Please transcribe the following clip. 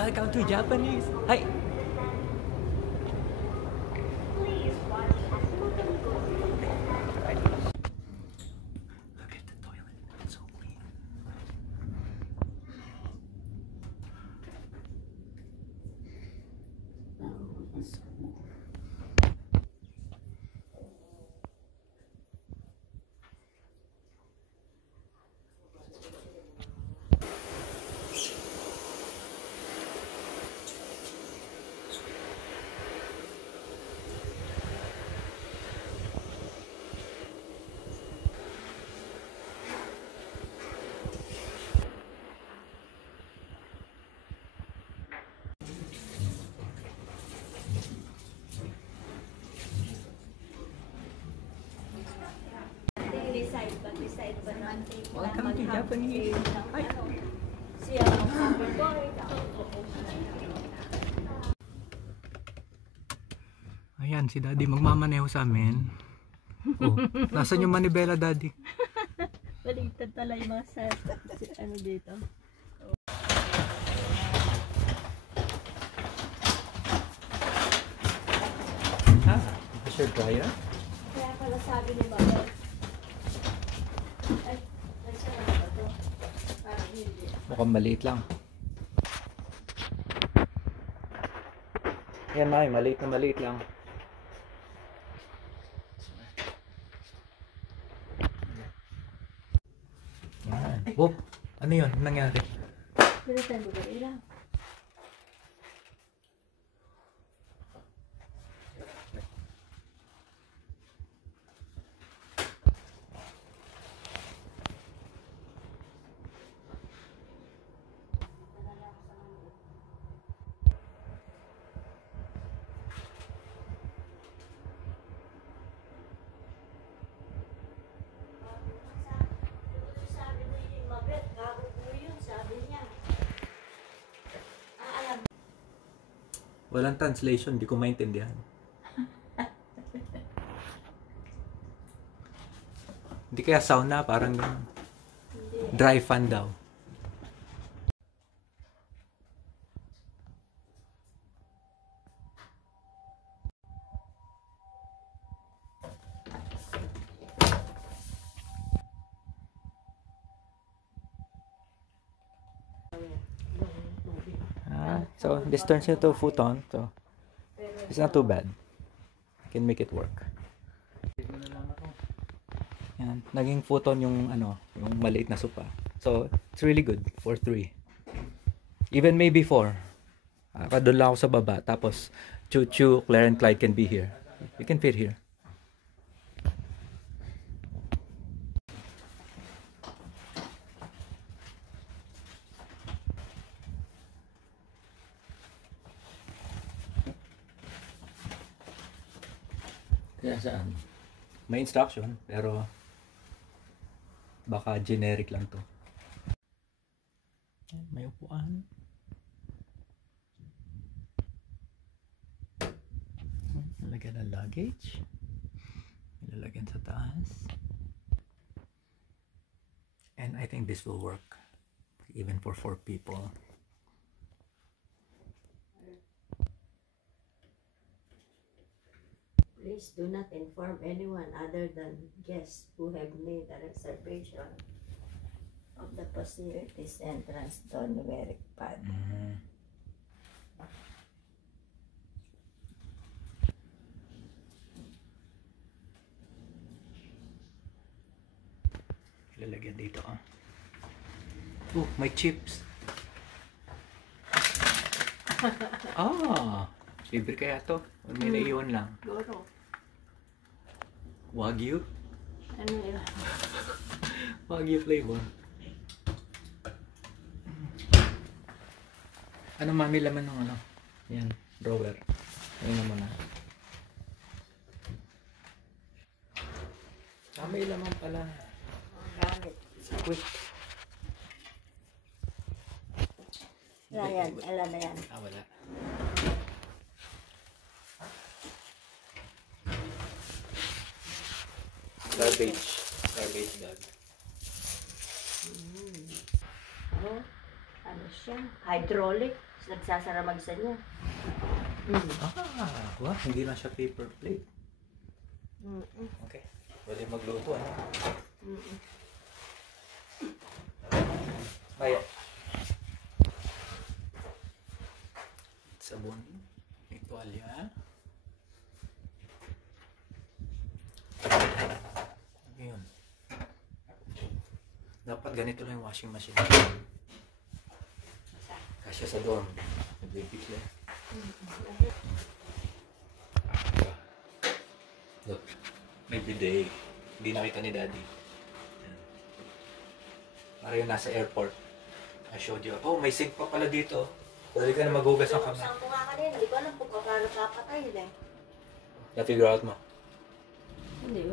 Welcome to Japanese. Hi. Look at the toilet. It's so clean. Welcome to Japanese. Hi. Ayan, si Daddy magmamaneho sa amin. Oh, nasaan yung manibela, Daddy? Baligtad pala yung mga sa ano dito. Ha? Washer dryer? Kaya pala sabi ni Mama. Ay, nagsara ba ito? Parang hindi. Mukhang maliit lang. Yan, Mami, maliit na maliit lang. Yan. Whoop! Ano yun? Anong nangyari? Pinatay mo ba ilang? Walang translation, di ko maintindihan. Hindi kaya sauna, parang ganun. Dry fan daw. So this turns into a futon, so it's not too bad. I can make it work. Yan, naging futon yung ano, yung maliit na sofa. So it's really good for 3. Even maybe 4. Doon lang ako sa baba, tapos Chu, Claire and Clyde can be here. You can fit here. Kaya saan? May instruction, pero baka generic lang to. May upuan. Lalagyan ng luggage. Ilalagyan sa taas. And I think this will work even for 4 people. Please do not inform anyone other than guests who have made a reservation of the facilities entrance to numeric pad. Ilalagyan dito ah. Oh, may chips. Libre kaya to? O may naiwan lang? Goro. Wagyu? Ano yun? Wagyu flavor. Ano Mami laman ng ano? Yan, drawer. Ayun na muna. May laman pala. Gamit. Quick. Yan, alam na yan. Wala. Garbage bag. Ano siya? Hydraulic nagsasaramagsa niya. Wow, hindi lang siya paper plate. Mm-mm. Okay. Pwede magluto, ano? Mm-mm. Kaya. Sabon. May tuwalya. Ano yun? Dapat ganito lang yung washing machine. Kasya sa dorm. Nagbibig yan. Look. May bidet. Hindi nakita ni Daddy. Yan. Para yung nasa airport. I showed you. Oh, may sink pa pala dito. Pwede ka na maghugas ng kamay. Saan ko nga kanina, hindi ko alam kung paano papatayin eh. Na-figure out mo. Hindi,